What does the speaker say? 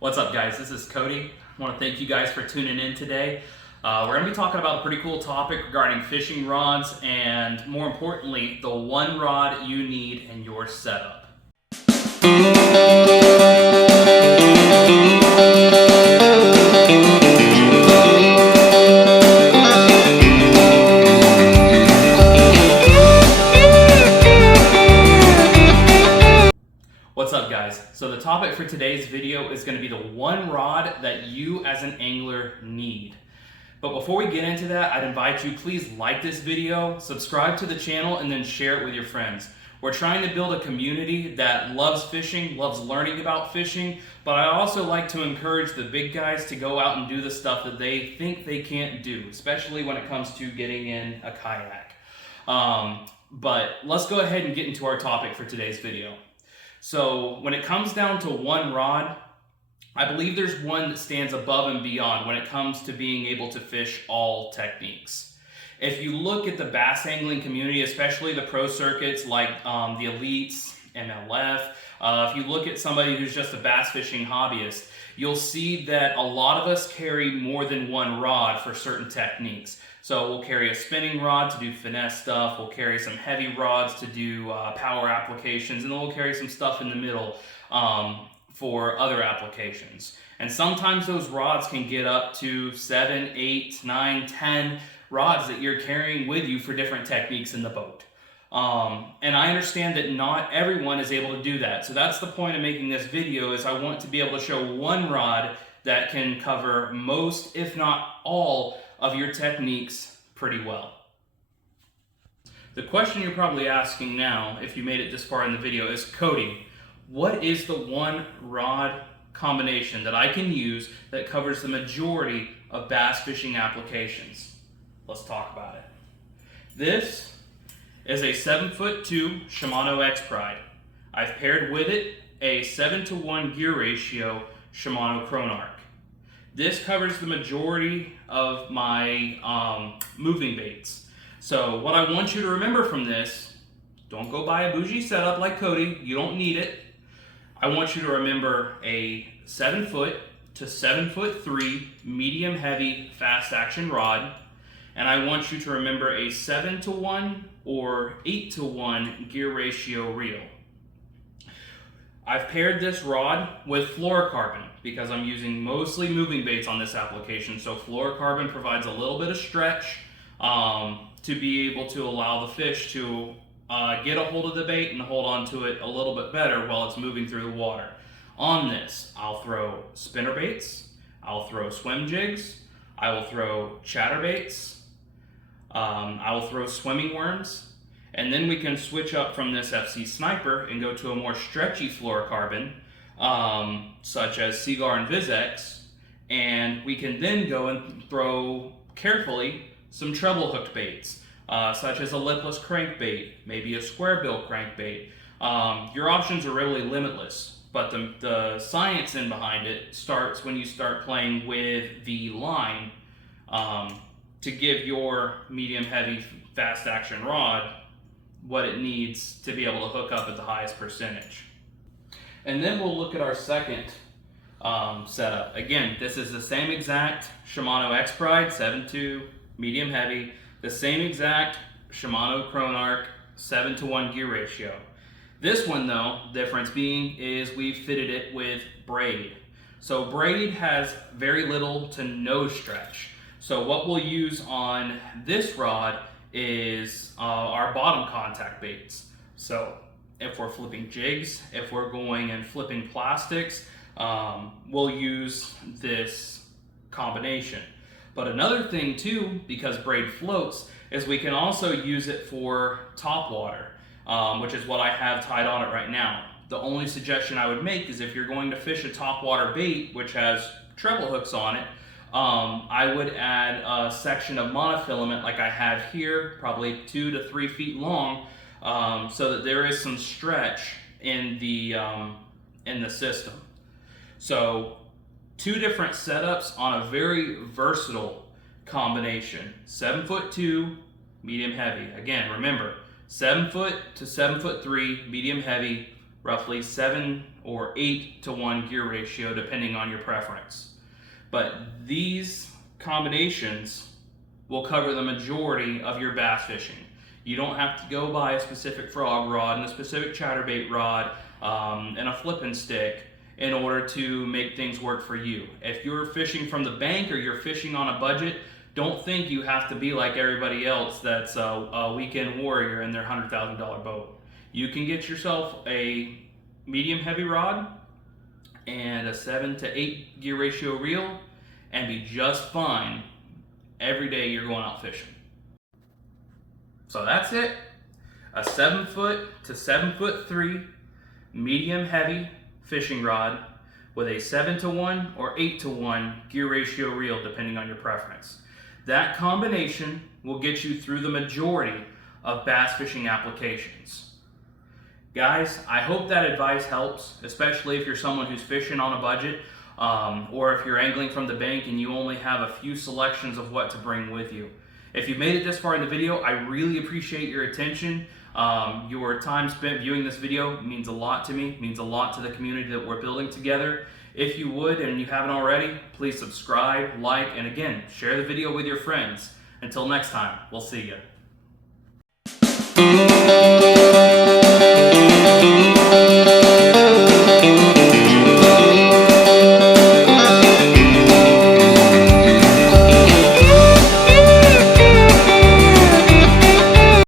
What's up, guys? This is Cody. I want to thank you guys for tuning in today. We're going to be talking about a pretty cool topic regarding fishing rods and, more importantly, the one rod you need in your setup. What's up, guys? So the topic for today's video is going to be the one rod that you as an angler need. But before we get into that, I'd invite you, please like this video, subscribe to the channel, and then share it with your friends. We're trying to build a community that loves fishing, loves learning about fishing, but I also like to encourage the big guys to go out and do the stuff that they think they can't do, especially when it comes to getting in a kayak. But let's go ahead and get into our topic for today's video. So when it comes down to one rod, I believe there's one that stands above and beyond when it comes to being able to fish all techniques. If you look at the bass angling community, especially the pro circuits like the Elites, MLF, if you look at somebody who's just a bass fishing hobbyist, you'll see that a lot of us carry more than one rod for certain techniques. So we'll carry a spinning rod to do finesse stuff, we'll carry some heavy rods to do power applications, and then we'll carry some stuff in the middle for other applications. And sometimes those rods can get up to 7, 8, 9, 10 rods that you're carrying with you for different techniques in the boat. And I understand that not everyone is able to do that. So that's the point of making this video, is I want to be able to show one rod that can cover most, if not all, of your techniques pretty well. The question you're probably asking now, if you made it this far in the video, is, Cody, what is the one rod combination that I can use that covers the majority of bass fishing applications? Let's talk about it. This is a 7'2" Shimano Expride. I've paired with it a 7-to-1 gear ratio Shimano Cronarch. This covers the majority of my moving baits. So what I want you to remember from this, don't go buy a bougie setup like Cody, you don't need it. I want you to remember a 7' to 7'3" medium heavy fast action rod, and I want you to remember a 7-to-1 or 8-to-1 gear ratio reel. I've paired this rod with fluorocarbon because I'm using mostly moving baits on this application, so fluorocarbon provides a little bit of stretch to be able to allow the fish to get a hold of the bait and hold on to it a little bit better while it's moving through the water. On this, I'll throw spinner baits, I'll throw swim jigs, I will throw chatterbaits, I will throw swimming worms, and then we can switch up from this FC Sniper and go to a more stretchy fluorocarbon, such as Seagar and Vizex, and we can then go and throw carefully some treble hooked baits, such as a lipless crankbait, maybe a square bill crankbait. Your options are really limitless, but the science in behind it starts when you start playing with the line to give your medium heavy fast action rod what it needs to be able to hook up at the highest percentage. And then we'll look at our second setup. Again, this is the same exact Shimano Expride 7'2" medium heavy, the same exact Shimano Cronarch 7-to-1 gear ratio. This one though, difference being, is we fitted it with braid. So braid has very little to no stretch. So what we'll use on this rod is our bottom contact baits. So if we're flipping jigs, if we're going and flipping plastics, we'll use this combination. But another thing too, because braid floats, is we can also use it for topwater, which is what I have tied on it right now. The only suggestion I would make is if you're going to fish a topwater bait, which has treble hooks on it, I would add a section of monofilament like I have here, probably 2 to 3 feet long, so that there is some stretch in the system. So 2 different setups on a very versatile combination. 7'2", medium heavy. Again, remember, 7' to 7'3", medium heavy, roughly 7 or 8-to-1 gear ratio, depending on your preference. But these combinations will cover the majority of your bass fishing. You don't have to go buy a specific frog rod and a specific chatterbait rod and a flipping stick in order to make things work for you. If you're fishing from the bank or you're fishing on a budget, don't think you have to be like everybody else that's a weekend warrior in their $100,000 boat. You can get yourself a medium heavy rod and a 7 to 8 gear ratio reel and be just fine every day you're going out fishing. So that's it. A 7 foot to 7'3" medium heavy fishing rod with a 7-to-1 or 8-to-1 gear ratio reel, depending on your preference. That combination will get you through the majority of bass fishing applications. Guys, I hope that advice helps, especially if you're someone who's fishing on a budget, or if you're angling from the bank and you only have a few selections of what to bring with you. If you've made it this far in the video, I really appreciate your attention. Your time spent viewing this video means a lot to me, means a lot to the community that we're building together. If you would, and you haven't already, please subscribe, like, and again, share the video with your friends. Until next time, we'll see you.